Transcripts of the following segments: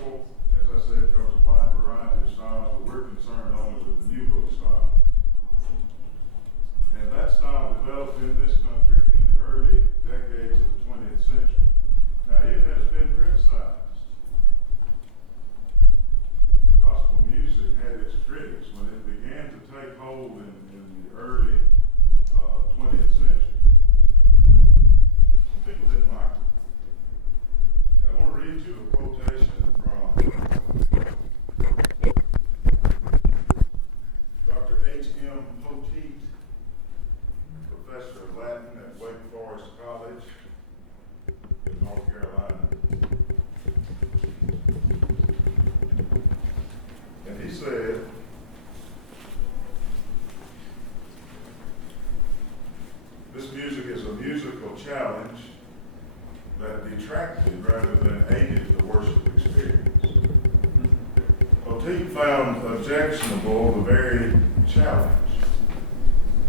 gospel, as I said, covers a wide variety of styles, but we're concerned only with the New Book style. And that style developed in this country in the early decades of the 20th century. Now, it has been criticized. Gospel music had its critics when it began to take hold in the early 20th century. Some people didn't like it. I want to read you a quotation from Dr. H.M. Poteet, professor of Latin at Wake Forest College in North Carolina. And he said, this music is a musical challenge that detracted rather than aided the worship experience. Poteet found objectionable the very challenge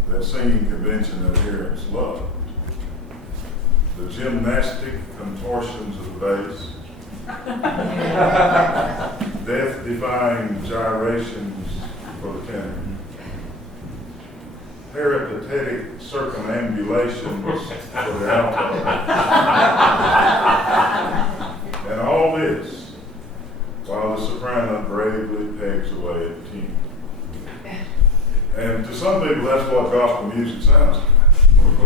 that singing convention adherents loved. The gymnastic contortions of the bass, death-defying gyrations for the tenor, peripatetic circumambulations for the alto, and all this while the soprano bravely pegs away at the tune. And to some people, that's what gospel music sounds like.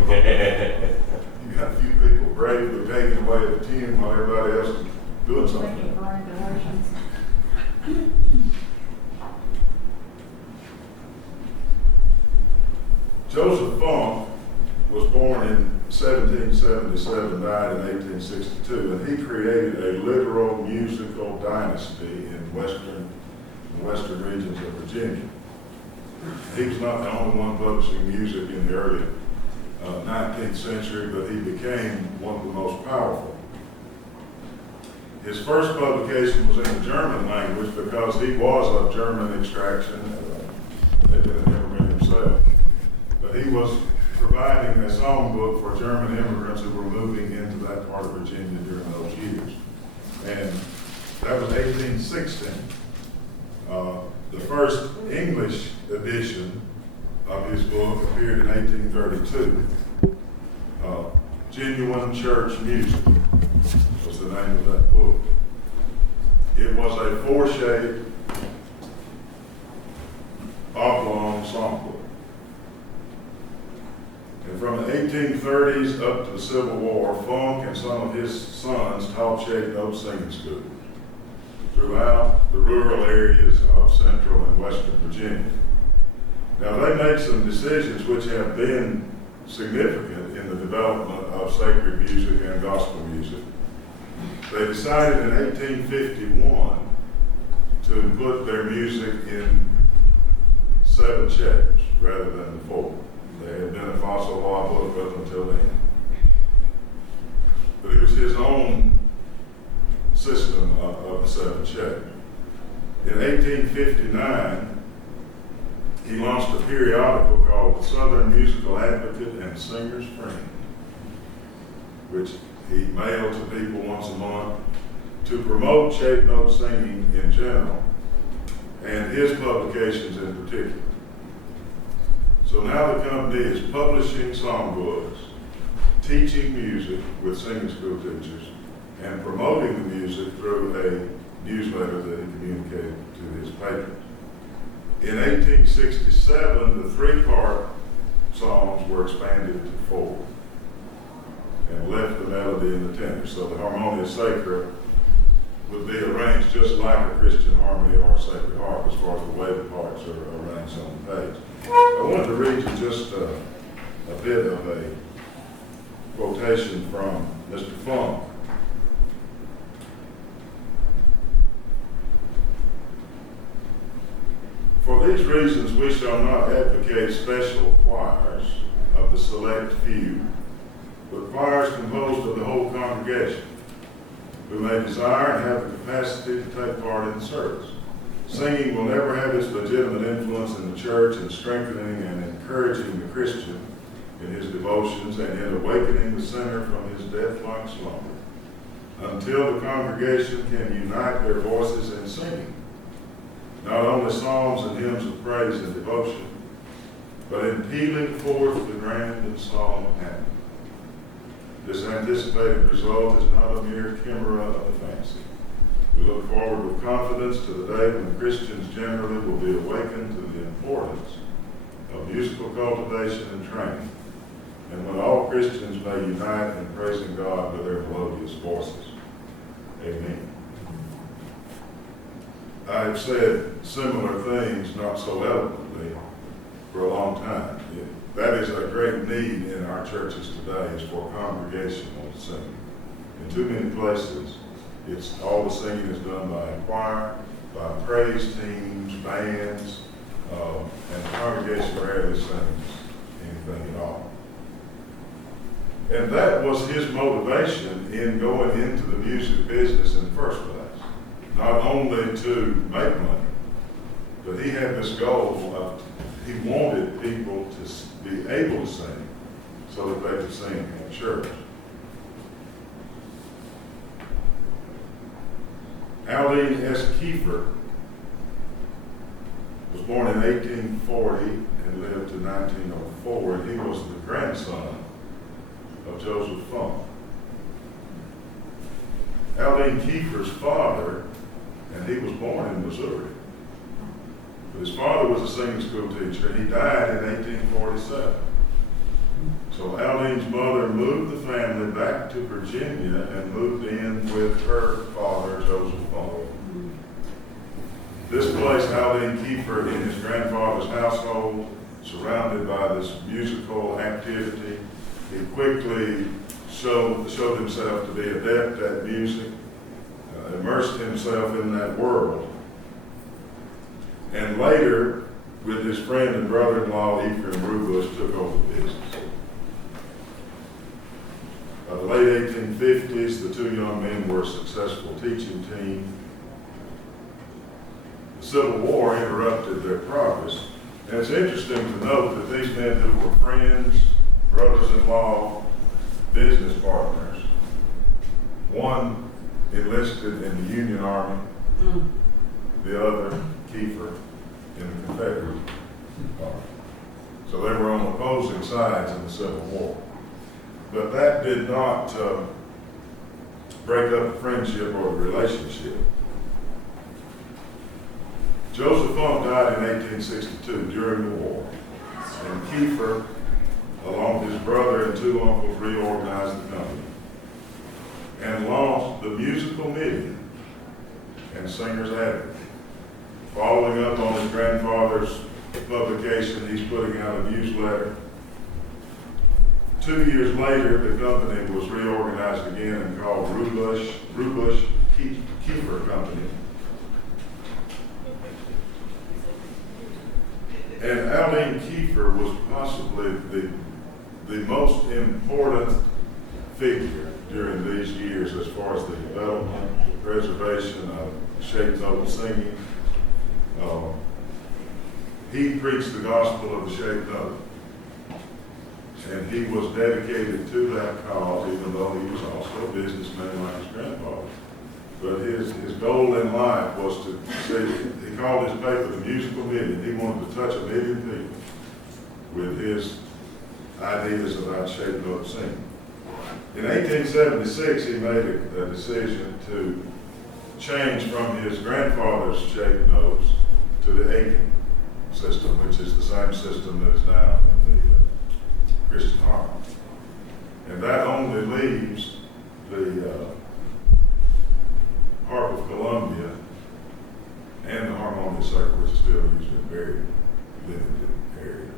You got a few people bravely pegging away at the tune while everybody else is doing something. Joseph Funk was born in 1777, died in 1862, and he created a literal musical dynasty in the western regions of Virginia. He was not the only one publishing music in the early 19th century, but he became one of the most powerful. His first publication was in the German language because he was of German extraction. He been an immigrant himself. But he was providing a songbook for German immigrants who were moving into that part of Virginia during those years. And that was 1816. The first English edition of his book appeared in 1832. Genuine Church Music was the name of that book. It was a four-shaped, oblong songbook. And from the 1830s up to the Civil War, Funk and some of his sons taught shape note singing schools throughout the rural areas of central and western Virginia. Now, they made some decisions which have been significant in the development of sacred music and gospel music. They decided in 1851 to put their music in 7 shapes rather than the 4. There had been a fossil law book up until then. But it was his own system of the 7 shapes. In 1859, he launched a periodical called the Southern Musical Advocate and Singer's Friend, which he mailed to people once a month to promote shape note singing in general and his publications in particular. So now the company is publishing songbooks, teaching music with singing school teachers, and promoting the music through a newsletter that he communicated to his patrons. In 1867, the 3-part songs were expanded to 4 and left the melody in the tenor. So the harmonious sacra would be arranged just like a Christian harmony or a sacred harp as far as the way the parts are arranged on the page. I wanted to read you just a bit of a quotation from Mr. Funk. For these reasons, we shall not advocate special choirs of the select few, but choirs composed of the whole congregation, who may desire and have the capacity to take part in the service. Singing will never have its legitimate influence in the church in strengthening and encouraging the Christian in his devotions and in awakening the sinner from his death-like slumber. until the congregation can unite their voices in singing, not only psalms and hymns of praise and devotion, but in pealing forth the grand and solemn anthem. This anticipated result is not a mere chimera of the fancy. We look forward with confidence to the day when Christians generally will be awakened to the importance of musical cultivation and training, and when all Christians may unite in praising God with their melodious voices. Amen. I have said similar things, not so eloquently, for a long time. That is a great need in our churches today, is for congregational singing. In too many places, it's all the singing is done by a choir, by praise teams, bands, and the congregation rarely sings anything at all. And that was his motivation in going into the music business in the first place. Not only to make money, but he had this goal of, he wanted people to be able to sing so that they could sing in church. Aldine S. Kiefer was born in 1840 and lived to 1904. He was the grandson of Joseph Funk. Aldine Kiefer's father, and he was born in Missouri, but his father was a singing school teacher, and he died in 1847. So Aldine's mother moved the family back to Virginia and moved in with her father, Joseph Funk. This placed Aldine Kiefer in his grandfather's household, surrounded by this musical activity. He quickly showed himself to be adept at music, immersed himself in that world. And later, with his friend and brother-in-law, Ephraim Rubush, took over the business. By the late 1850s, the two young men were a successful teaching team. The Civil War interrupted their progress. And it's interesting to note that these men who were friends, brothers-in-law, business partners, one enlisted in the Union Army, the other, Kiefer, in the Confederate Army. So they were on opposing sides in the Civil War. But that did not break up the friendship or the relationship. Joseph Funk died in 1862 during the war, and Kiefer, along with his brother and two uncles, reorganized the company and launched the Musical Million and Singers Advocate. Following up on his grandfather's publication, he's putting out a newsletter. 2 years later, the company was reorganized again and called Rubush Kiefer Company. And Aldine Kiefer was possibly the most important figure during these years as far as the development, the preservation of shaped note singing. He preached the gospel of the shaped note. And he was dedicated to that cause, even though he was also a businessman like his grandfather. But his goal in life was to see, he called his paper the Musical Million. He wanted to touch 1 million people with his ideas about shaped note singing. In 1876, he made a decision to change from his grandfather's shaped notes to the Aiken system, which is the same system that is now in the Christian harmony. And that only leaves the Harp of Columbia and the harmonic circle, which is still used in a very limited area,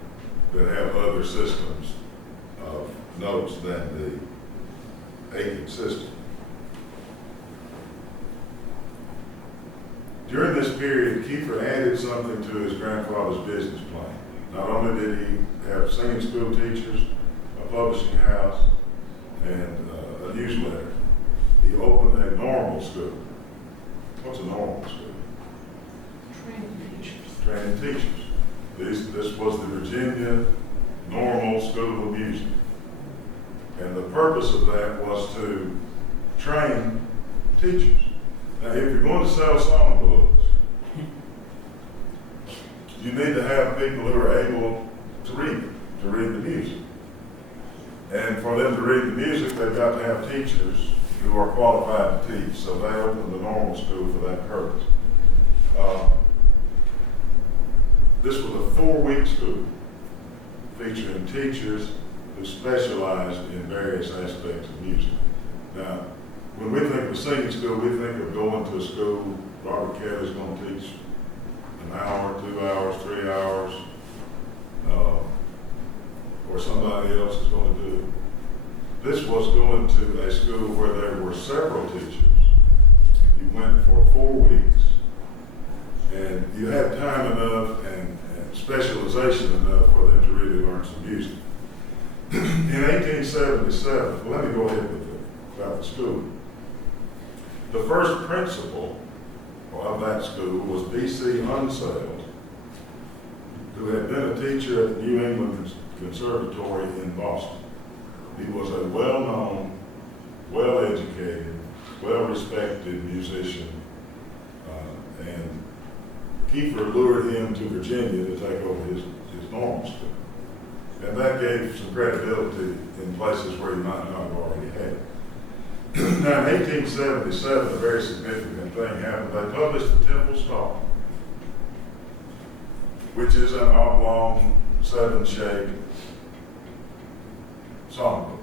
that have other systems of notes than the Aiken system. During this period, Kiefer added something to his grandfather's business plan. Not only did he have singing school teachers, a publishing house, and a newsletter, he opened a normal school. What's a normal school? Training teachers. This was the Virginia Normal School of Music. And the purpose of that was to train teachers. Now, if you're going to sell songbooks, you need to have people who are able to read the music. And for them to read the music, they've got to have teachers who are qualified to teach. So they opened the normal school for that purpose. This was a 4-week school featuring teachers who specialized in various aspects of music. Now, when we think of a singing school, we think of going to a school. Robert Kelly's going to teach an hour, 2 hours, 3 hours, or somebody else is going to do it. This was going to a school where there were several teachers. You went for 4 weeks, and you had time enough and specialization enough for them to really learn some music. In 1877, let me go ahead about the school. The first principal of that school was B.C. Unseld, who had been a teacher at the New England Conservatory in Boston. He was a well-known, well-educated, well-respected musician, and Kiefer lured him to Virginia to take over his normal school. And that gave some credibility in places where he might not have already had it. Now, in 1877, a very significant thing happened. They published the Temple Star, which is an oblong, 7-shaped songbook.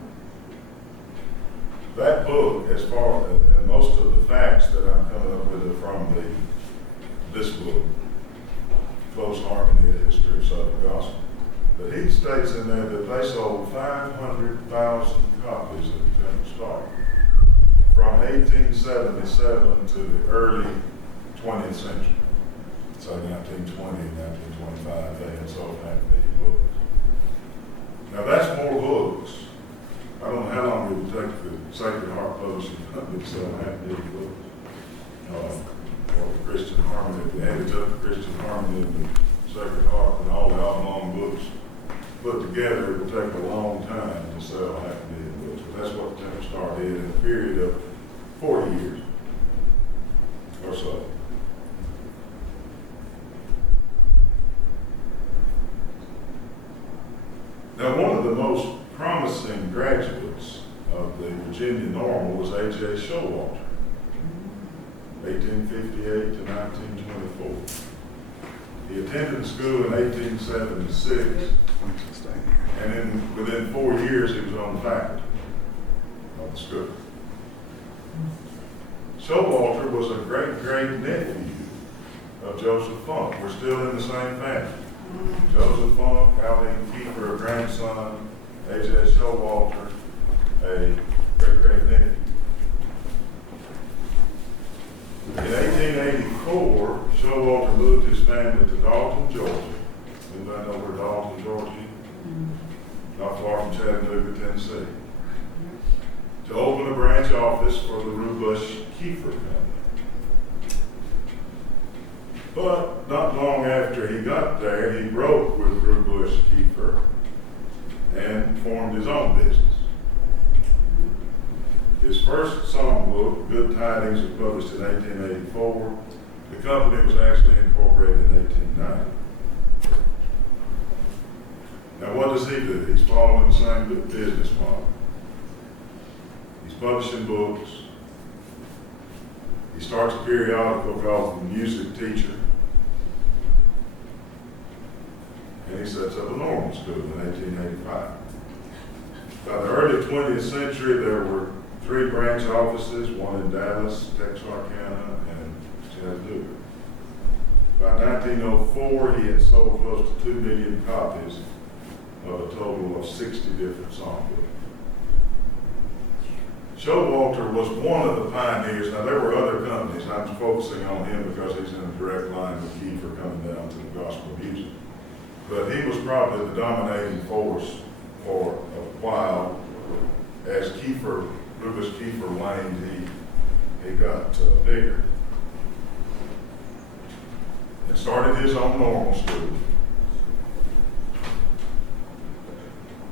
That book, as far as, and most of the facts that I'm coming up with are from this book, Close Harmony, A History of Southern Gospel. But he states in there that they sold 500,000 copies of the Temple Star from 1877 to the early 20th century. So 1920 and 1925, they had sold 500,000 books. Now that's more books. I don't know how long it would take the Sacred Heart Publishing Company to sell 500,000 books. Or the Christian Harmony, if they added up the Christian Harmony and the Sacred Heart and all the oblong books put together, it would take a long time to sell 500,000 books. But that's what the Temple Star did in a period of 40 years or so. Now, one of the most promising graduates of the Virginia Normal was A.J. Showalter, 1858 to 1924. He attended the school in 1876, and within 4 years he was on the faculty of the school. Showalter was a great-great-nephew of Joseph Funk. We're still in the same family. Joseph Funk, Alvin Kiefer, a grandson, A.J. Showalter, a great-great-nephew. In 1884, Showalter moved his family to Dalton, Georgia. Anybody know where Dalton, Georgia is? Not far from Chattanooga, Tennessee. To open a branch office for the Rubush Kiefer Company. But not long after he got there, he broke with Rubush Kiefer and formed his own business. His first songbook, Good Tidings, was published in 1884. The company was actually incorporated in 1890. Now, what does he do? He's following the same business model. He's publishing books. He starts a periodical called The Music Teacher. And he sets up a normal school in 1885. By the early 20th century, there were 3 branch offices, one in Dallas, Texarkana, and Chattanooga. By 1904, he had sold close to 2 million copies of a total of 60 different songbooks. Showalter was one of the pioneers. Now, there were other companies. I'm focusing on him because he's in a direct line with Kiefer coming down to the gospel music. But he was probably the dominating force for a while. As Rubush Kiefer waned, he got bigger and started his own normal school.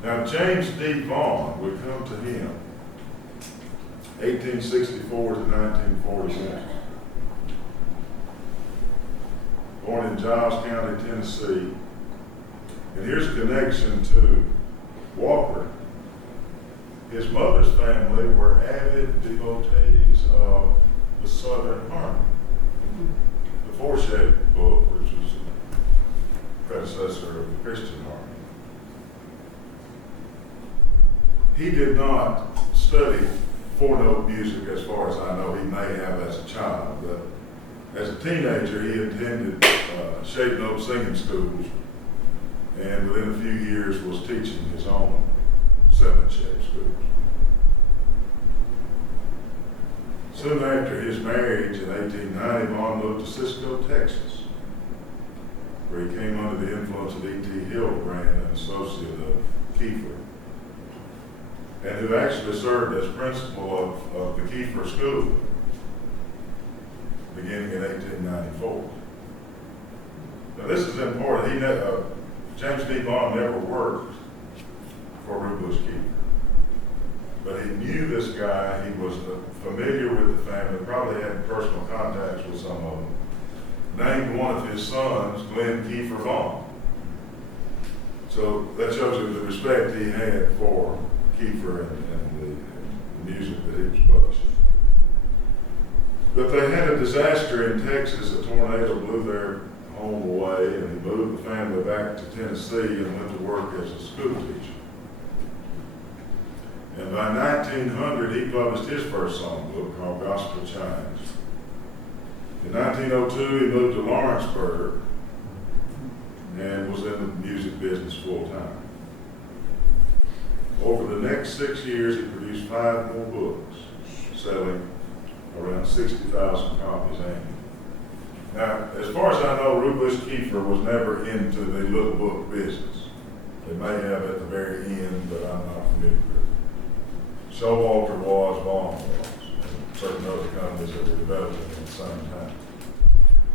Now, James D. Vaughn would come to him 1864 to 1941. Born in Giles County, Tennessee. And here's a connection to Walker. His mother's family were avid devotees of the Southern Harmony, the Four-Shaped book, which was a predecessor of the Christian Harmony. He did not study four-note music as far as I know. He may have as a child, but as a teenager he attended shape-note singing schools, and within a few years was teaching his own seven-shape schools. Soon after his marriage in 1890, Vaughn moved to Cisco, Texas, where he came under the influence of E.T. Hildebrand, an associate of Kiefer, and who actually served as principal of the Kiefer School beginning in 1894. Now this is important. James D. Vaughn never worked for Rube Kiefer, but he knew this guy. He was familiar with the family, probably had personal contacts with some of them. Named one of his sons Glenn Kiefer Vaughn. So that shows you the respect he had for Kiefer and the music that he was publishing. But they had a disaster in Texas. A tornado blew their home away, and he moved the family back to Tennessee and went to work as a school teacher. And by 1900, he published his first songbook called Gospel Chimes. In 1902, he moved to Lawrenceburg and was in the music business full time. Over the next 6 years, he produced 5 more books, selling around 60,000 copies annually. Now, as far as I know, Rube Kiefer was never into the little book business. They may have at the very end, but I'm not familiar with it. Showalter was, Vaughn was, and certain other companies that were developing at the same time.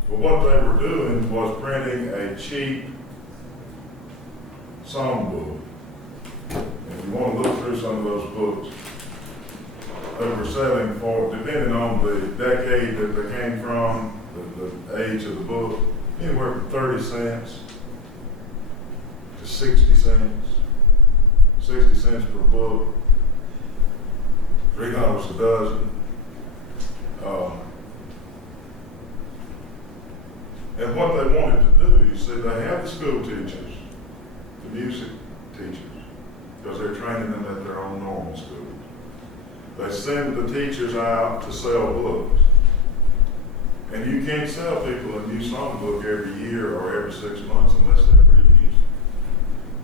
But what they were doing was printing a cheap songbook. If you want to look through some of those books, they were selling for, depending on the decade that they came from, the age of the book, anywhere from 30 cents to 60 cents. 60 cents per book, $3 a dozen. And what they wanted to do, you see, they have the school teachers, the music teachers, because they're training them at their own normal schools. They send the teachers out to sell books. And you can't sell people a new songbook every year or every 6 months unless they read music.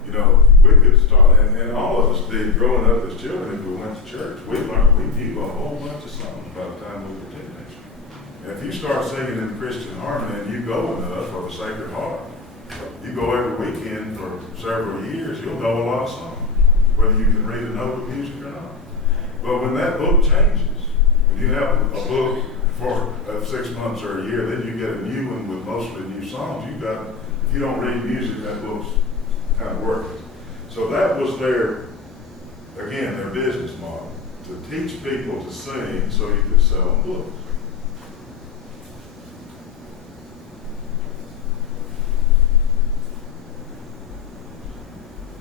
You know, we could start, and all of us did growing up as children. If we went to church, we knew a whole bunch of songs by the time we were teenagers. And if you start singing in Christian harmony and you go enough, or the Sacred Heart, you go every weekend for several years, you'll know a lot of songs, whether you can read a note of music or not. But when that book changes, when you have a book for 6 months or a year, then you get a new one with mostly new songs. If you don't read music, that book's kind of working. So that was their business model, to teach people to sing so you could sell them books.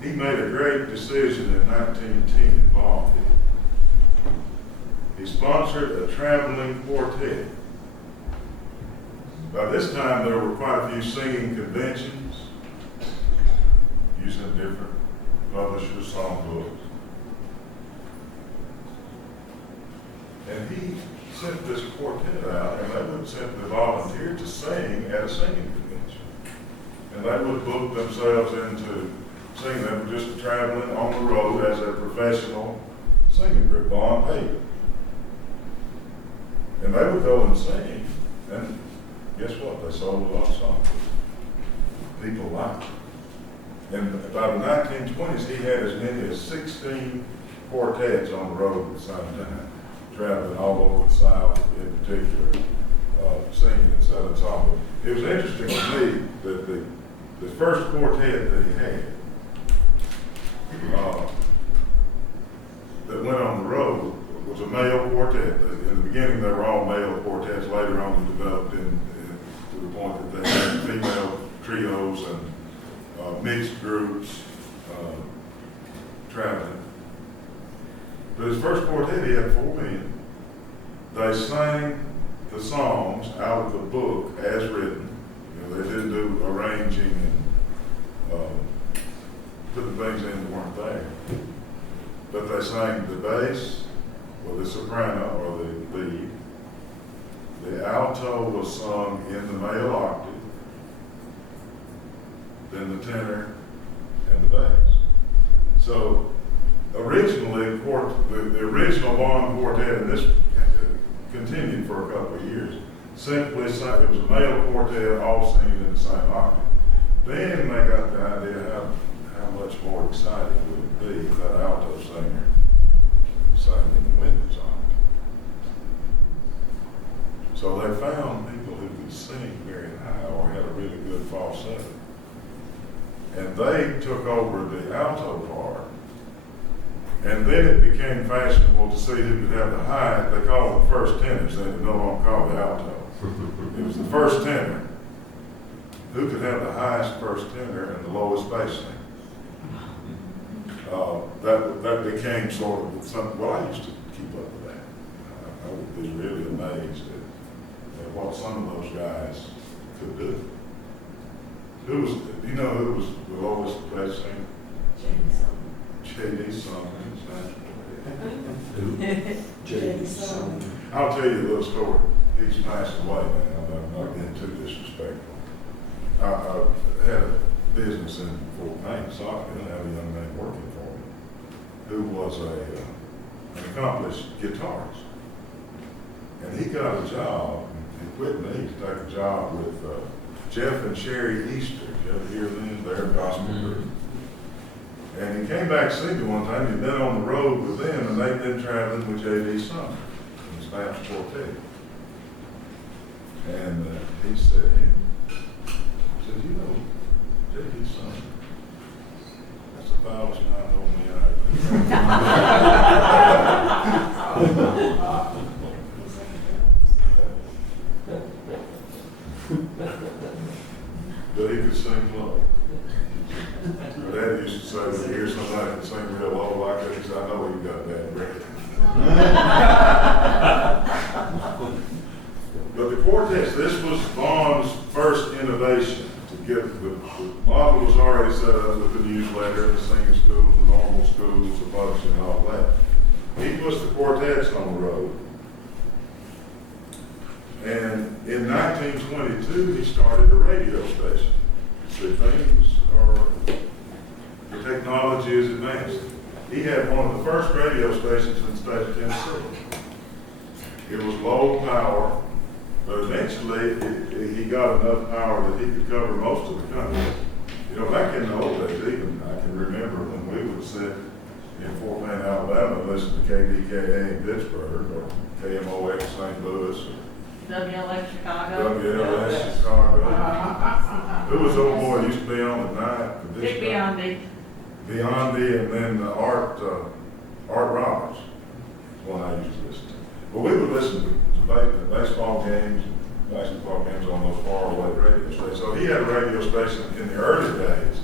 He made a great decision in 1910, Vaughn did. He sponsored a traveling quartet. By this time, there were quite a few singing conventions using different publishers' songbooks. And he sent this quartet out, and they would simply volunteer to sing at a singing convention. And they would book themselves into singing. They were just traveling on the road as a professional singing group, on paper. And they would go and sing, and guess what? They sold a lot of songs. People liked it. And by the 1920s, he had as many as 16 quartets on the road at the same time, traveling all over the South in particular, singing and selling songs. It was interesting to me that the first quartet that he had that went on the road was a male quartet. In the beginning, they were all male quartets. Later on, they developed to the point that they had female trios and mixed groups traveling. But his first quartet, he had 4 men. They sang the songs out of the book as written. They didn't do arranging and putting things in that weren't there. But they sang the bass, or the soprano, or the lead. The alto was sung in the male octave, then the tenor, and the bass. So originally, the original Vaughn quartet, and this continued for a couple of years, simply sang, it was a male quartet all singing in the same octave. Then they got the idea how much more exciting would it be if that alto singer sang in the women's octave. So they found people who could sing very high or had a really good falsetto. And they took over the alto part. And then it became fashionable to see who could have the high. They called them first tenors. They no longer called the alto. It was the first tenor. Who could have the highest first tenor and the lowest bass singer? That became sort of something. Well, I used to keep up with that. I was really amazed at what some of those guys could do. Who was the lowest bass singer? J.D. Sumner. J.D. Sumner. I'll tell you a little story. He's passed away now. I'm not getting too disrespectful. I had a business in Fort Payne, South Carolina. I had a young man working for me who was an accomplished guitarist. And he got a job, he quit me to take a job with Jeff and Sherry Easter. You ever hear them? They're a gospel group. And he came back to see me one time. He'd been on the road with them, and they'd been traveling with J.D. Sumner and his Spanish quartet. And he said, you know, J.D. Sumner, that's the foulest night on me I But he could sing low. My dad used to say, when you hear somebody can sing real low like that, he said, I know you got bad breath. But the quartets, this was Vaughn's first innovation to get the model was already set up with the newsletter, the singing schools, the normal schools, the publishing, and all that. He puts the quartets on the road. And in 1922, he started a radio station. So things are, the technology is advancing. He had one of the first radio stations in the state of Tennessee. It was low power, but eventually he got enough power that he could cover most of the country. You know, back in the old days, even I can remember when we would sit in Fort Payne, Alabama, and listen to KDKA in Pittsburgh or KMOX St. Louis. WLX Chicago. WLX Chicago. Who was old boy used to be on at night? Big Beyondy. Beyondy, and then Art Roberts. That's one I used to listen to. But we would listen to baseball games, basketball games on those faraway radio stations. So he had a radio station in the early days.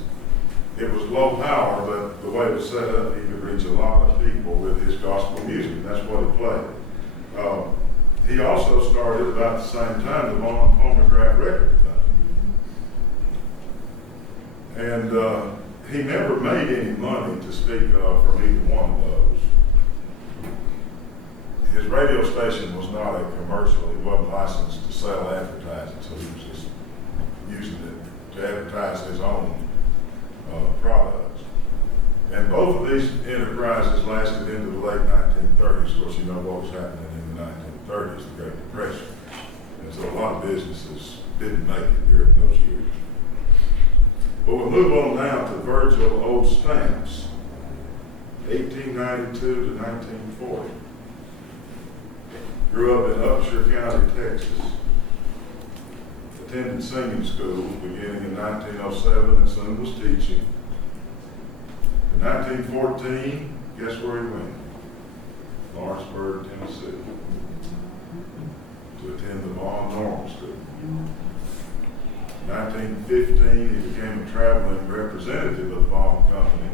It was low power, but the way it was set up, he could reach a lot of people with his gospel music. That's what he played. He also started about the same time the Vaughn Phonograph Record Company. And he never made any money to speak of from either one of those. His radio station was not a commercial. He wasn't licensed to sell advertising, so he was just using it to advertise his own products. And both of these enterprises lasted into the late 1930s. Of course, you know what was happening in the 1930s, the Great Depression. And so a lot of businesses didn't make it during those years. But we'll move on now to Virgil Old Stamps, 1892 to 1940. Grew up in Upshur County, Texas. Attended singing school beginning in 1907 and soon was teaching. In 1914, guess where he went? Lawrenceburg, Tennessee, to attend the Vaughn Normal School. In 1915, he became a traveling representative of the Vaughn Company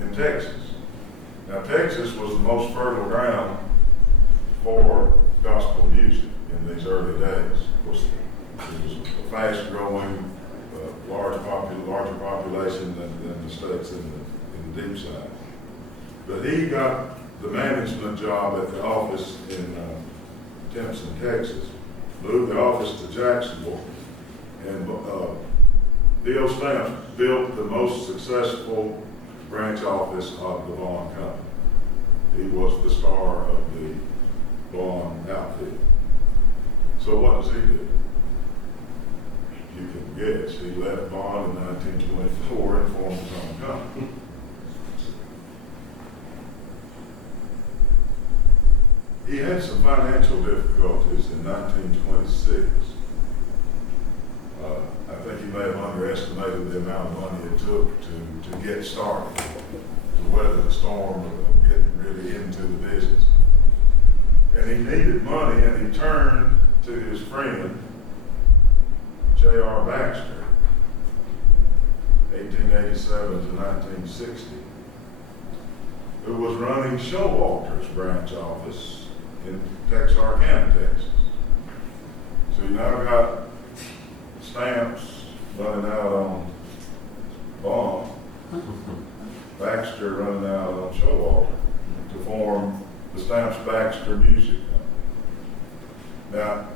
in Texas. Now, Texas was the most fertile ground for gospel music in these early days. Of course, it was a fast-growing, larger population than the states in the deep south. But he got the management job at the office in Templeton, Texas, moved the office to Jacksonville, and D.O. Stamps built the most successful branch office of the Vaughn Company. He was the star of the Vaughn outfit. So what does he do? You can guess. He left Vaughn in 1924 and formed his own company. He had some financial difficulties in 1926. I think he may have underestimated the amount of money it took to get started, to weather the storm of getting really into the business. And he needed money, and he turned to his friend, J.R. Baxter, 1887 to 1960, who was running Showalter's branch office in Texarkana, Texas. So you now got Stamps running out on Vaughn, Baxter running out on Showalter to form the Stamps-Baxter Music Company. Now,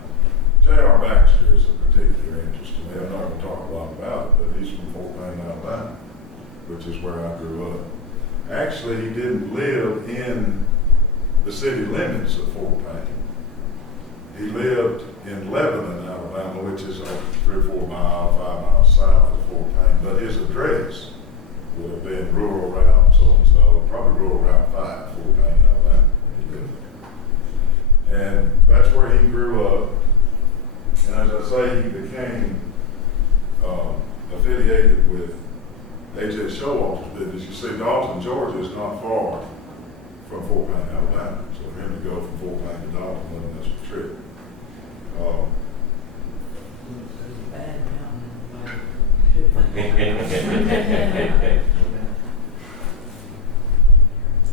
J.R. Baxter is a particular interest to me. I'm not going to talk a lot about it, but he's from Fort Payne, Alabama, which is where I grew up. Actually, he didn't live in the city limits of Fort Payne. He lived in Lebanon, Alabama, which is 3 or 4 miles, 5 miles south of Fort Payne, but his address would have been rural route so-and-so, probably rural route 5, Fort Payne, Alabama. He lived there. And that's where he grew up. And as I say, he became affiliated with A.J. Showalter's business. You see, Dalton, Georgia is not far from Fort Payne, Alabama. So for him to go from Fort Payne to Dalton, well, that's a trip.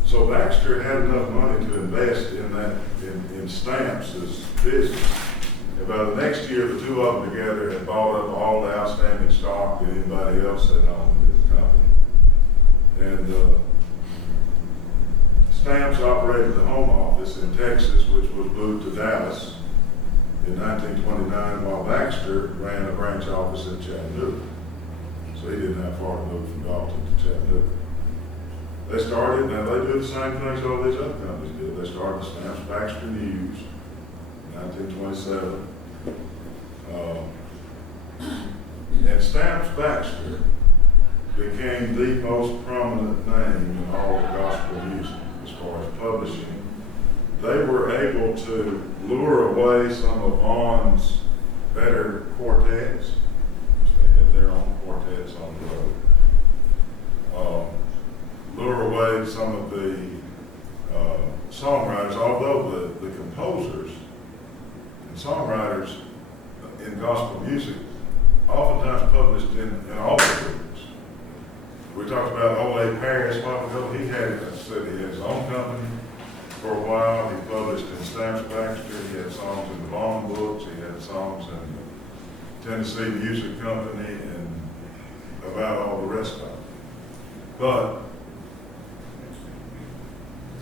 So Baxter had enough money to invest in Stamps' business. And by the next year, the two of them together had bought up all the outstanding stock that anybody else had owned in the company. And Stamps operated the home office in Texas, which was moved to Dallas in 1929, while Baxter ran a branch office in Chattanooga. So he didn't have far to move from Dalton to Chattanooga. They started, now they do the same things all these other companies did. They started Stamps Baxter News in 1927. And Stamps Baxter became the most prominent name in all of gospel music as far as publishing. They were able to lure away some of Vaughn's better quartets. They had their own quartets on the road. Lure away some of the songwriters, although the composers and songwriters in gospel music oftentimes published in all the groups. We talked about O.A. Paris a while ago. He had his own company for a while. He published in Stamps Baxter. He had songs in the Vaughn books. He had songs in the Tennessee Music Company and about all the rest of it. But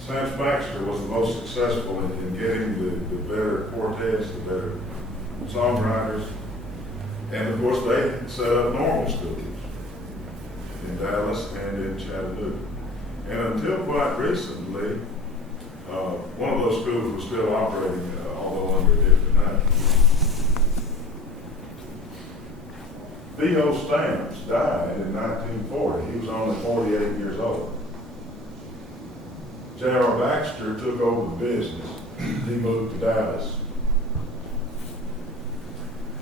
Stamps Baxter was the most successful in getting the better quartets, the better songwriters, and of course they set up normal schools in Dallas and in Chattanooga. And until quite recently, one of those schools was still operating, although under a different name. D.O. Stamps died in 1940. He was only 48 years old. J.R. Baxter took over the business. He moved to Dallas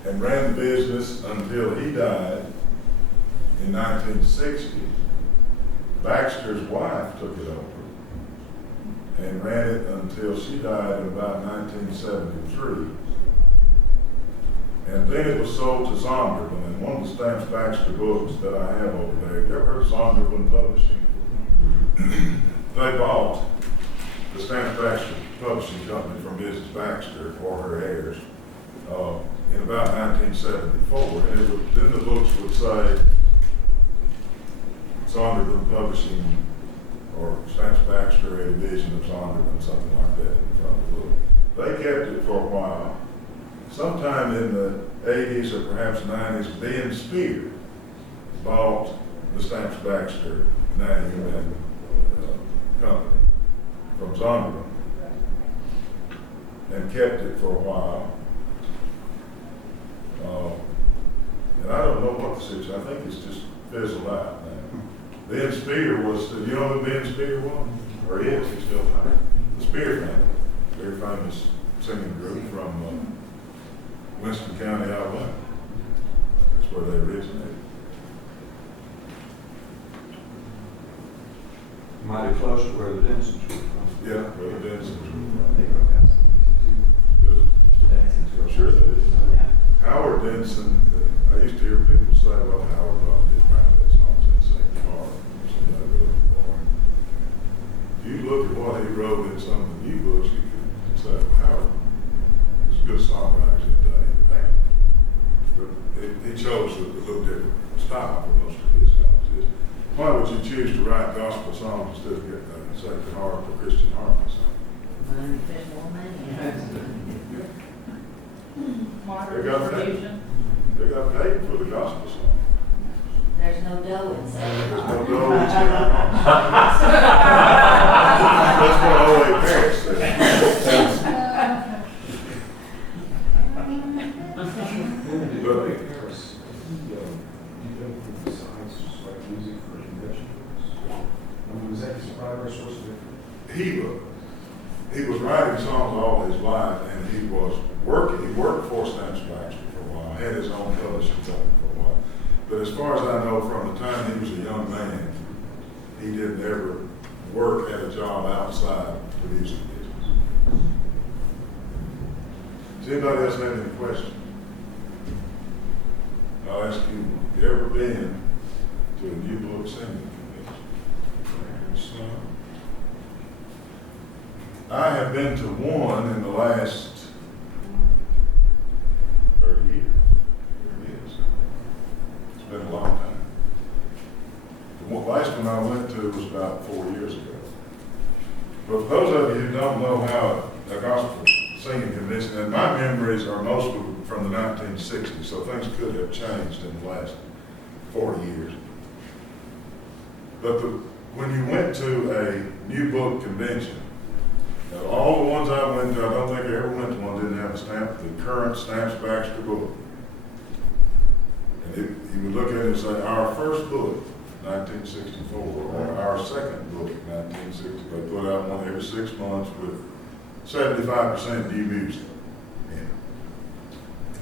and ran the business until he died in 1960. Baxter's wife took it over. and ran it until she died in about 1973. And then it was sold to Zondervan, and one of the Stamps Baxter books that I have over there, you ever heard of Zondervan Publishing? They bought the Stamps Baxter Publishing Company from Mrs. Baxter or her heirs in about 1974, and it would, then the books would say Zondervan Publishing or Stamps Baxter, a division of Zondervan, something like that in front of the book. They kept it for a while. Sometime in the 80s or perhaps 90s, Ben Spear bought the Stamps Baxter name and company from Zondervan and kept it for a while. And I don't know what the situation, I think it's just fizzled out now. Ben Spear was, you know who Ben Spear was? Or is, he's still alive. The Spear family, very famous singing group from Winston County, Alabama. That's where they originated. Mighty close to where the Densons were from. Yeah, where the Densons were They got guys from. Sure they did. Howard Denson, I used to hear people say, well, Howard Rock did write that song in St. Car. Somebody really boring. If you look at what he wrote in some of the new books, you could say, well, Howard was a good songwriter in the day. But he chose a little different style for most of his compositions. Why would you choose to write gospel songs instead of Sacred Heart or Christian Harmony songs? Money, there's more money. Modern They got paid. fusion. They got paid for the gospel song. There's no dough in Sacred There's Heart. no dough in Sacred Heart. That's what O.A. Parrish said. He was writing songs all his life, and he was working. He worked for Stamps Baxter for a while, had his own publishing company for a while. But as far as I know, from the time he was a young man, he didn't ever work at a job outside the music business. Does anybody else have any questions? I'll ask you, have you ever been to a new book singing convention? I have been to one in the last 30 years. Here it is. It's been a long time. The last one I went to was about 4 years ago. But for those of you who don't know how a gospel singing convention, and my memories are mostly from the 1960s, so things could have changed in the last 40 years. But when you went to a new book convention, now, all the ones I went to, I don't think I ever went to one didn't have the current Stamps Baxter book. And you would look at it and say, our first book, 1964, or our second book, 1960. They put out one every 6 months with 75% new music in it.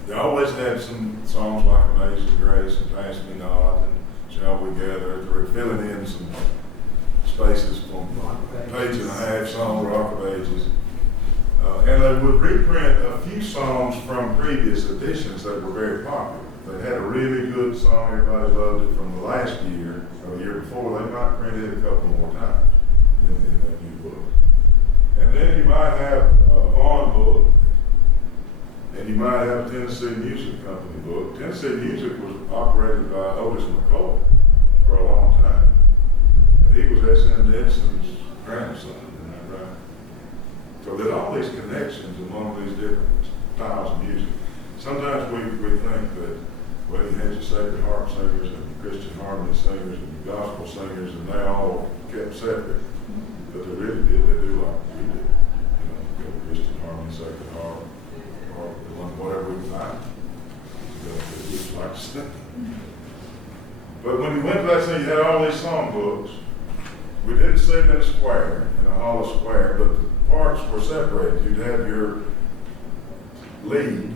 They always had some songs like Amazing Grace and Pass Me Not and Shall We Gather. They were filling in some spaces from page and a half song, Rock of Ages. And they would reprint a few songs from previous editions that were very popular. They had a really good song, everybody loved it from the last year or the year before. They might print it a couple more times in that new book. And then you might have a Vaughn book, and you might have a Tennessee Music Company book. Tennessee Music was operated by Otis McCoy for a long time. He was S.N. Denson's grandson, isn't that right? So there's all these connections among these different styles of music. Sometimes we think that, well, you had your Sacred Heart singers and your Christian Harmony singers and your gospel singers, and they all kept separate. But they really did. They do like we did. You know, go Christian Harmony, Sacred Heart, or whatever we can find. They just like to sing. But when you went to that thing, you had all these song books. We didn't sit in a square, in a hollow square, but the parts were separated. You'd have your lead,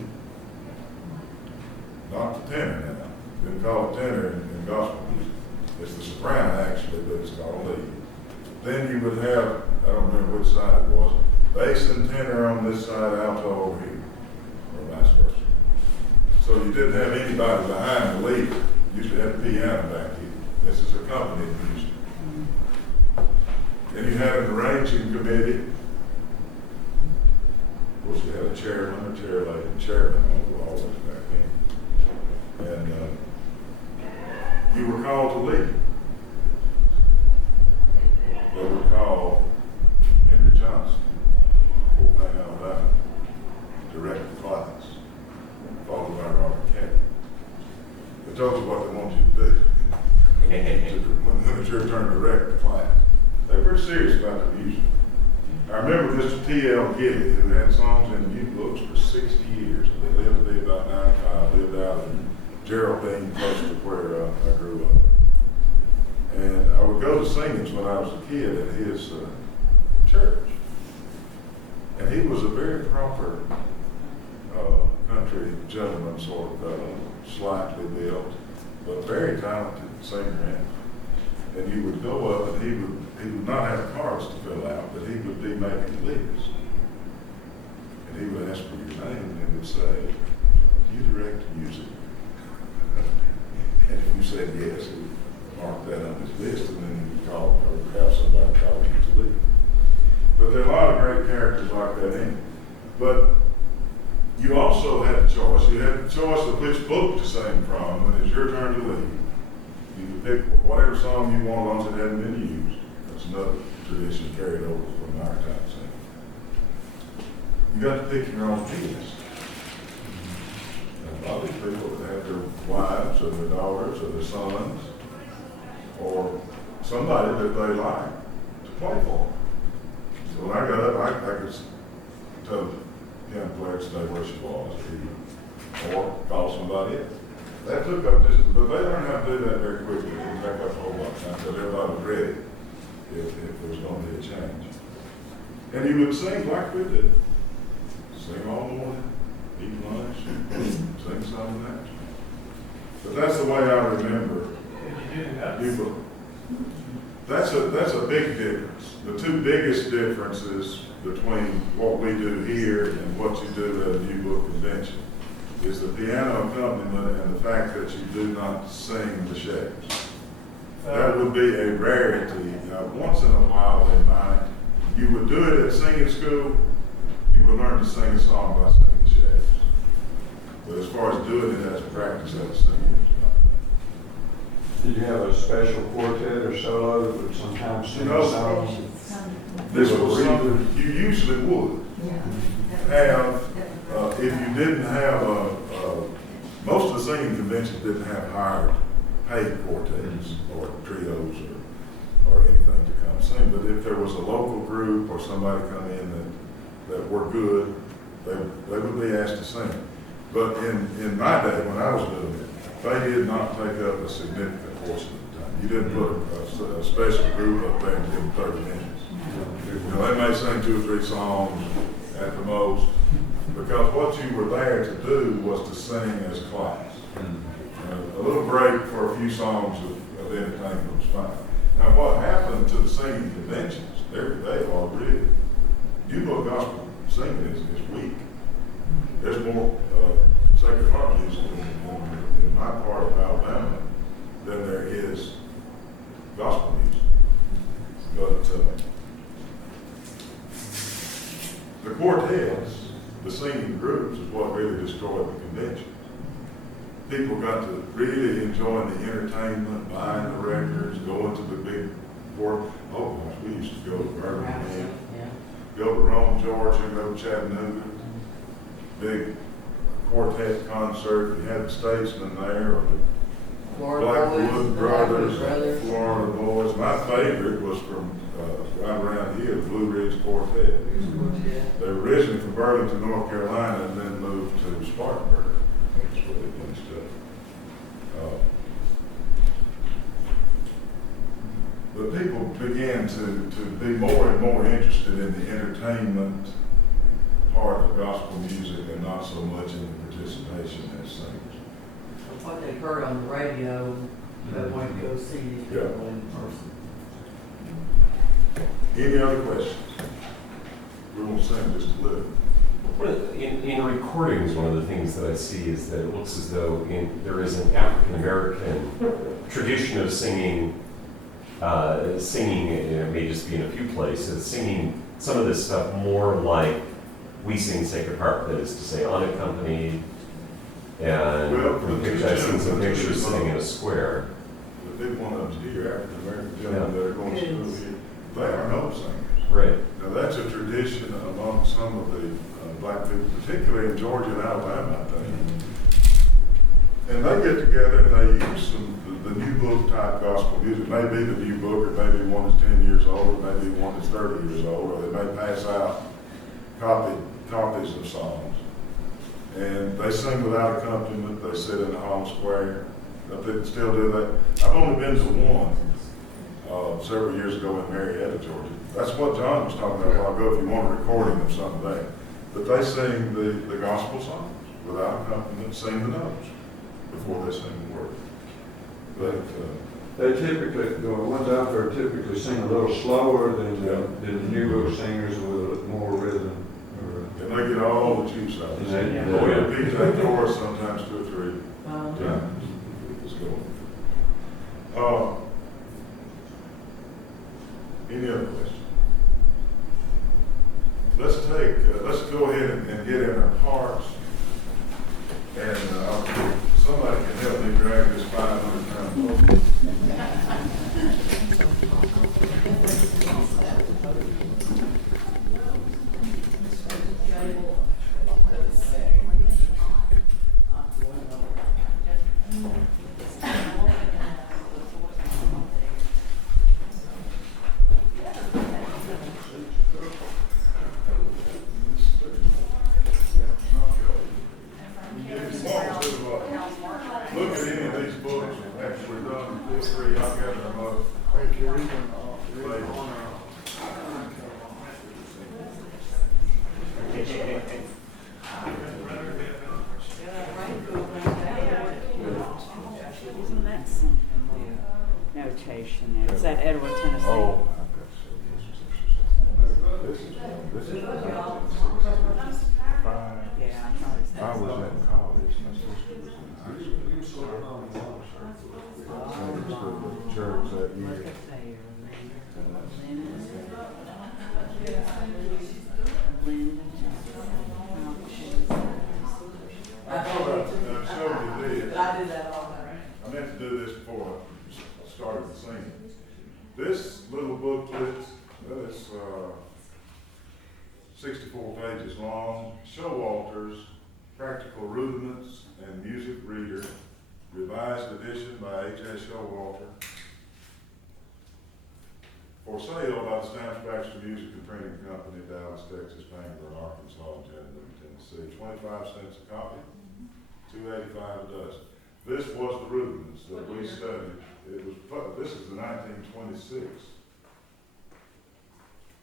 not the tenor now. We didn't call it tenor in gospel music. It's the soprano actually, but it's called a lead. Then you would have, I don't remember which side it was, bass and tenor on this side, alto over here, or vice versa. So you didn't have anybody behind the lead. You used to have the piano back here. This is accompanied music. Then you had an arranging committee. Of course, you had a chairman, a chair lady, chairman always back then. And you were called to lead. They would call Henry Johnson, Fort Wayne, Alabama, direct the class, followed by Robert Kennedy. They told you what they want you to do. When it's your turn to direct the class. They were pretty serious about the music. I remember Mr. T.L. Gilly, who had songs in youth books for 60 years. They lived to be about 95, lived out in Geraldine, close to where I grew up. And I would go to singings when I was a kid at his church. And he was a very proper country gentleman, sort of fellow, slightly built, but very talented singer. And you would go up and he would not have cards to fill out, but he would be making lists. And he would ask for your name and would say, "Do you direct music?" And if you said yes, he would mark that on his list, and then he would call or have somebody call you to leave. But there are a lot of great characters like that in it. But you also had a choice. You had the choice of which book to sing from when it's your turn to lead. You could pick whatever song you want, as long as it hadn't been used. That's another tradition carried over from our time singing. You got to pick your own pianist. And a lot of these people would have their wives or their daughters or their sons or somebody that they like to play for. So when I got up, I could tell the piano player to stay where she was, or call somebody else. That took up just, but they learned how to do that very quickly. It didn't take up a whole lot of time because everybody was ready if there was going to be a change. And he would sing like we did. Sing all morning, eat lunch, sing something else. But that's the way I remember people. That's a big difference. The two biggest differences between what we do here and what you do at a New Book convention is the piano accompaniment and the fact that you do not sing the shapes. That would be a rarity. Once in a while they might. You would do it at singing school, you would learn to sing a song by singing the shapes. But as far as doing it as a practice at singing, Did you have a special quartet or solo that would sometimes sing No. songs? this was something you usually would have if you didn't have most of the singing conventions didn't have hired paid quartets or trios or anything to come sing. But if there was a local group or somebody come in that were good, they would be asked to sing. But in my day, when I was doing it, they did not take up a significant portion of the time. You didn't put a special group up there and give them 30 minutes. You know, they may sing 2 or 3 songs at the most, because what you were there to do was to sing as class. A little break for a few songs of entertainment was fine. Now, what happened to the singing conventions, they are really, New Book gospel singing is weak. There's more Sacred Heart music in my part of Alabama than there is gospel music. But the quartets, the singing groups, is what really destroyed the convention. People got to really enjoy the entertainment, buying the records, going to the big port. Oh gosh, we used to go to Birmingham, go to Rome, Georgia, go to Chattanooga, big quartet concert. You had the Statesmen there, or the Blackwood Brothers, Florida Boys. My favorite was from right around here, the Blue Ridge Quartet. They were originally from Burlington, North Carolina, and then moved to Spartanburg. That's where they finished up. But people began to be more and more interested in the entertainment part of gospel music and not so much in the participation as singers. What they heard on the radio, they wanted to go see these people in person. Any other questions? We won't sing just a little. In recordings, one of the things that I see is that it looks as though there is an African American tradition of singing. It may just be in a few places, singing some of this stuff more like we sing Sacred Heart, that is to say, unaccompanied. And Well, from the picture, I've seen some pictures sitting in a square. The big one of them here, African American gentlemen that are going to school here, they are no singers. Right. Now, that's a tradition among some of the black people, particularly in Georgia and Alabama, I think. And they get together and they use the new book type gospel music. Maybe the new book, or maybe one is 10 years old, or maybe one is 30 years old, or they may pass out copies of songs. And they sing without accompaniment. They sit in the hall square. They still do that. I've only been to one several years ago in Marietta, Georgia. That's what John was talking about a while ago, if you want a recording of something there. But they sing the gospel songs without accompaniment, sing the notes before they sing the words. But They typically, the ones out there typically sing a little slower than the new book singers with more rhythm. and they get all the cheap shots. And they- Oh, yeah, beat that chorus sometimes 2 or 3 Yeah. times. Let's go. Any other questions? Let's go ahead and get in our parts. And somebody can help me drag this 500-pound boat. Look at any of these books after we're done with this 3, I'll gather them up. Later. Isn't that something notation there? Is that Edward, Tennessee? Oh. This is five. Yeah, I thought it I said. was in college, my sister was in high school. I went to the church that Look year. at there. Linda. I thought I showed you this. I did that all night. I meant to do this before I started the singing. This little booklet, it's 64 pages long, Showalter's Practical Rudiments and Music Reader, revised edition by H.S. Showalter. For sale by the Stamps Baxter Music and Printing Company, Dallas, Texas, Pangburn, Arkansas, and Chattanooga, Tennessee. 25 cents a copy, $2.85 a dozen. This was the rudiments that we studied. It was, this is the 1926.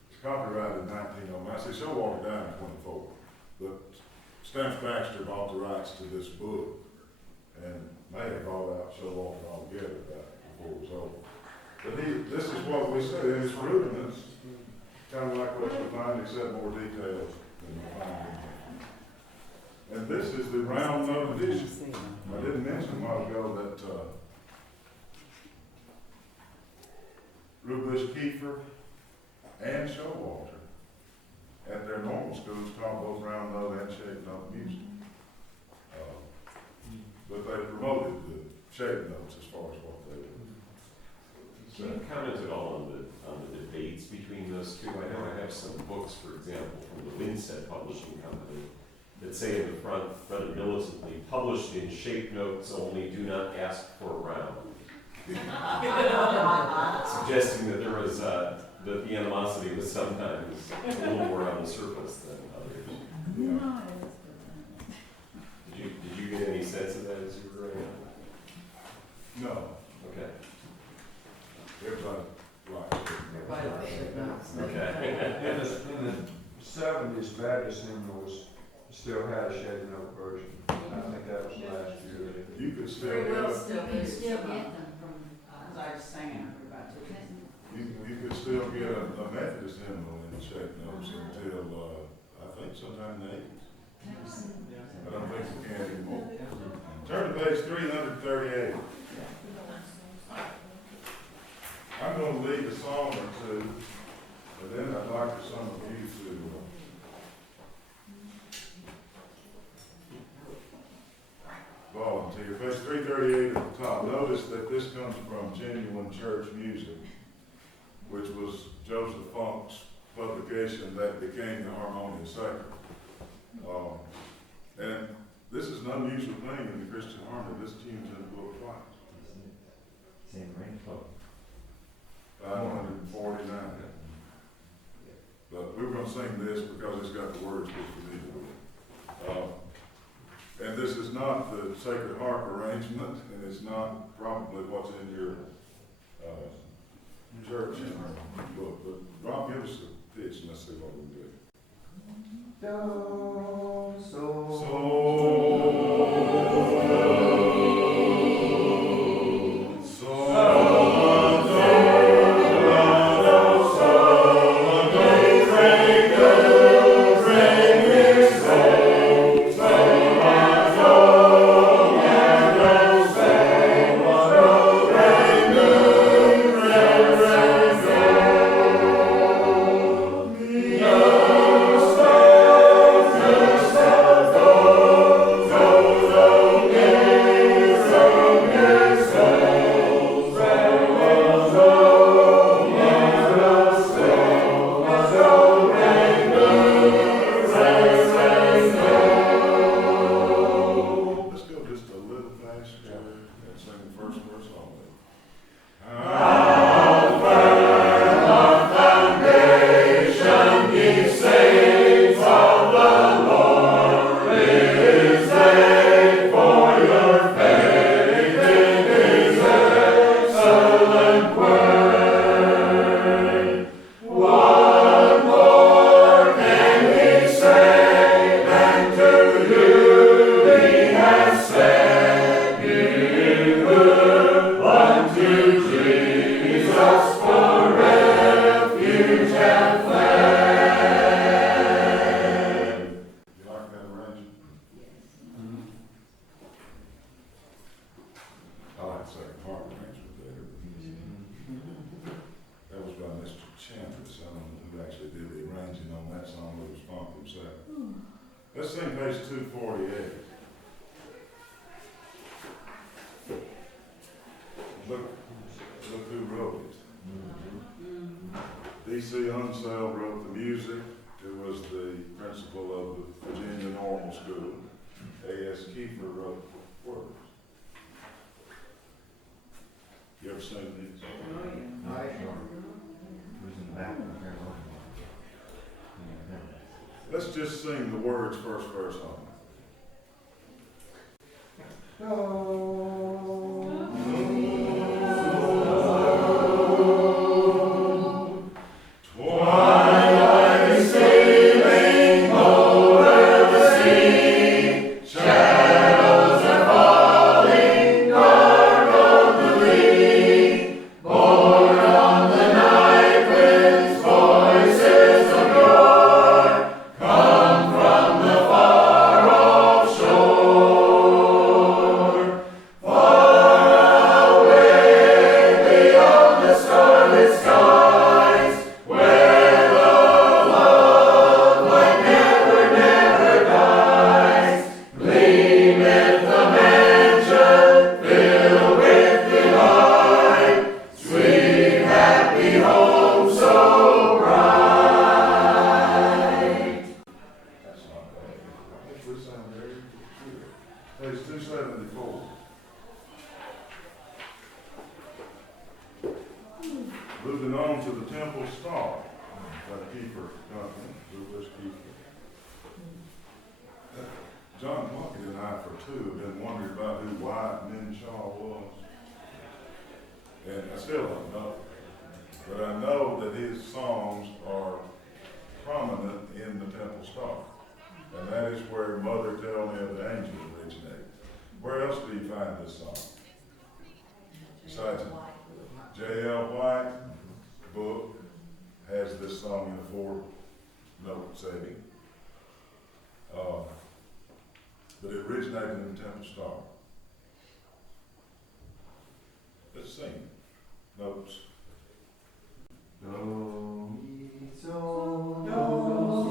It's copyrighted in 1909. See, Showalter died in 24. But Stamps Baxter bought the rights to this book and may have bought out Showalter altogether before it was over. But this is what we say, and it's rudiments, kind of like what you find, except more detailed than you find in here. And this is the round note edition. I didn't mention a while ago that Rubush Kiefer and Showalter at their normal schools taught both round note and shape note music. But they promoted the shape notes as far as what they did. Can you comment at all on the debates between those two? I know I have some books, for example, from the Winstead Publishing Company that say in the front rather militantly, published in shape notes only, do not ask for a round. Suggesting that there was, that the animosity was sometimes a little more on the surface than others. Did you get any sense of that as you were growing up? No, Okay. everybody likes it. Everybody likes it now. Okay. In the 70s, Baptist hymnals still had a shade note version. I think that was last year. You could still Very get well it. still You can is. still get them from, I was singing everybody. You could still get a Methodist hymnal in check notes until, I think sometime in the 80s. I don't think you can anymore. Turn to page 338. I'm going to lead a song or two, but then I'd like for some of you to volunteer. Page 338 at the top. Notice that this comes from Genuine Church Music, which was Joseph Funk's publication that became the Harmonious Sacred. And this is an unusual thing in the Christian harmony. This tune's in the book twice. Same range club. 549. But we're going to sing this because it's got the words which we need to. And this is not the Sacred Harp arrangement, and it's not probably what's in your church book. But Rob, give us a pitch and let's see what we do. Do, so, Let's sing page 248. Look who wrote it. D.C. Unseld wrote the music, who was the principal of the Virginia Normal School. A.S. Kiefer wrote the words. You ever seen these? who's in the back of the hair? Let's just sing the words first verse only. Twilight is sailing over the sea, shadows are falling, dark on the lea, borne on the night winds, voices of yore, come from the far off shore. Far away beyond the starlit skies, where the love like never dies, gleameth the mansion filled with delight, sweet happy home so bright. That's not bad. I think we sound very good. Page 274. Moving on to the Temple Star by the Keeper Company, Louis Keeper. John Plunkett and I, for two, have been wondering about who Wyatt Minshaw was. And I still don't know. But I know that his songs are prominent in the Temple Star. And that is where Mother Tell Me of the Angel originated. Where else do you find this song? Besides J.L. White, book has this song in a 4-note setting. But it originated in the Temple Star. Let's sing. Notes. Do, mi, so, do, mi,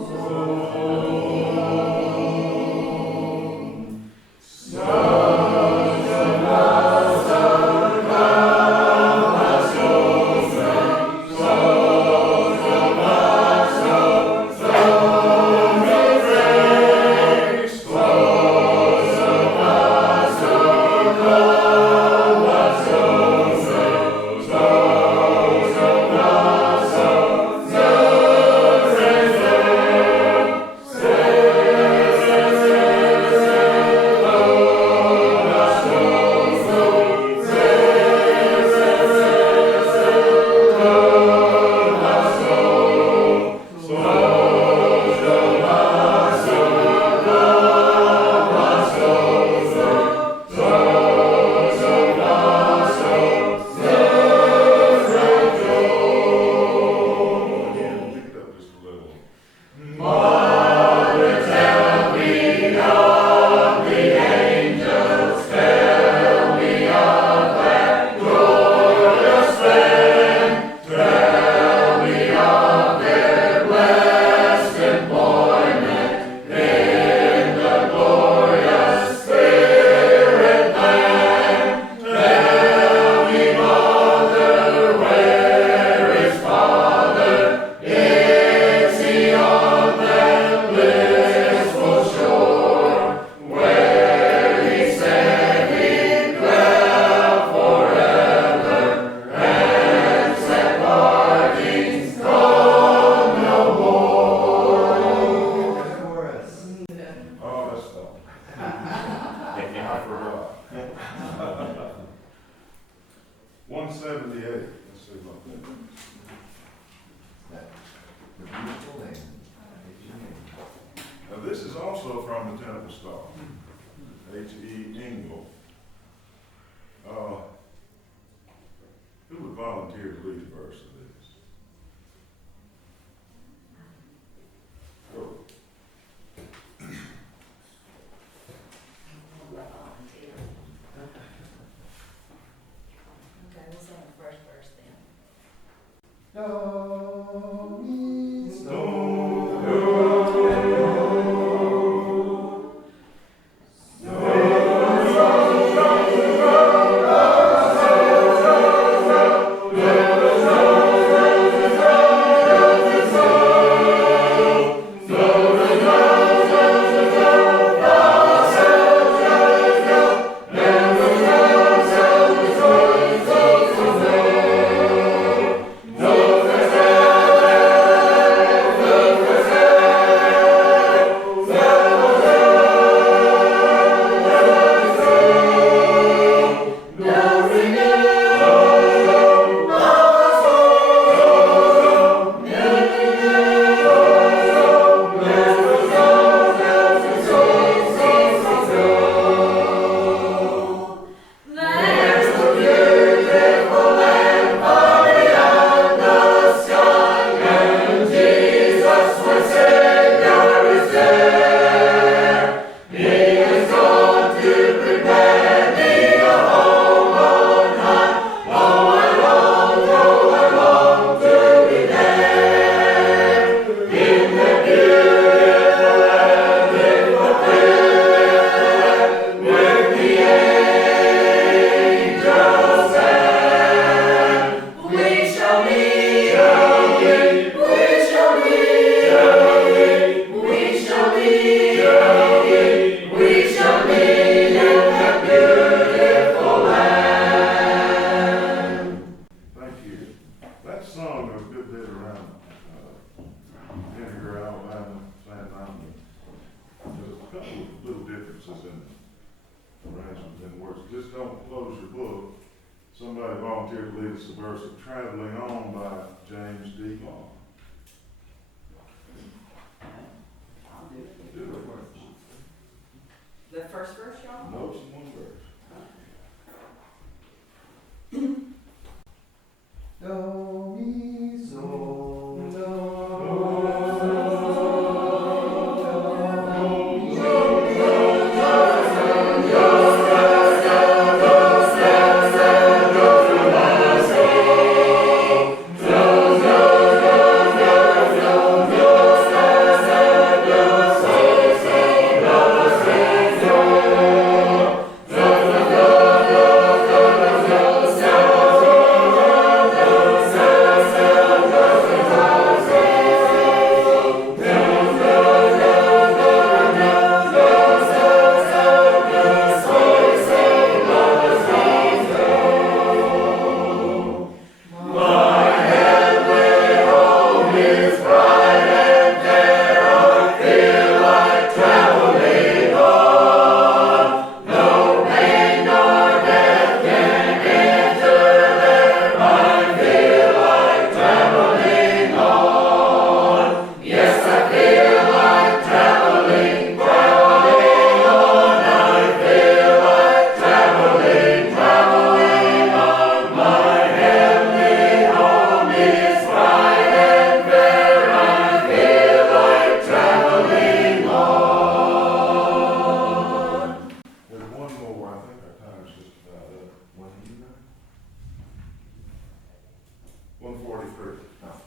43.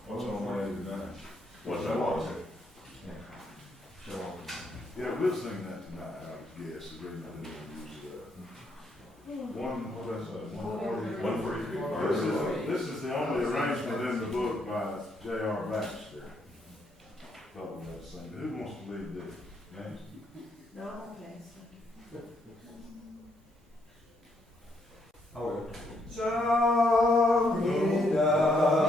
What's on 189? What I want. Show on. Yeah, we'll sing that tonight, I would guess, if we're not going to use what is that, 140? 143. This is the only arrangement in the book by J.R. Baxter. Thought we had to sing. Who wants to lead this? Nancy? No, okay, so. Oh, Song me down.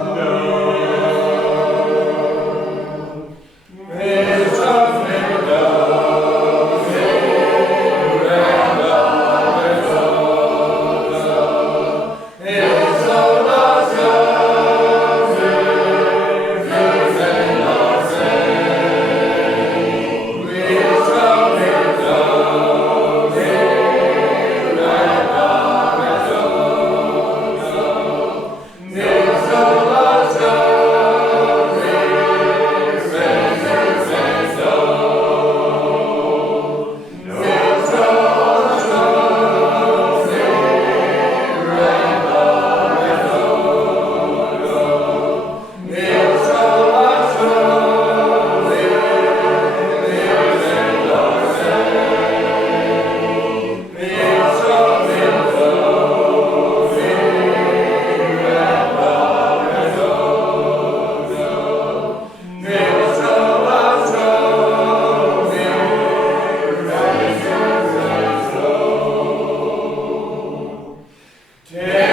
Yeah.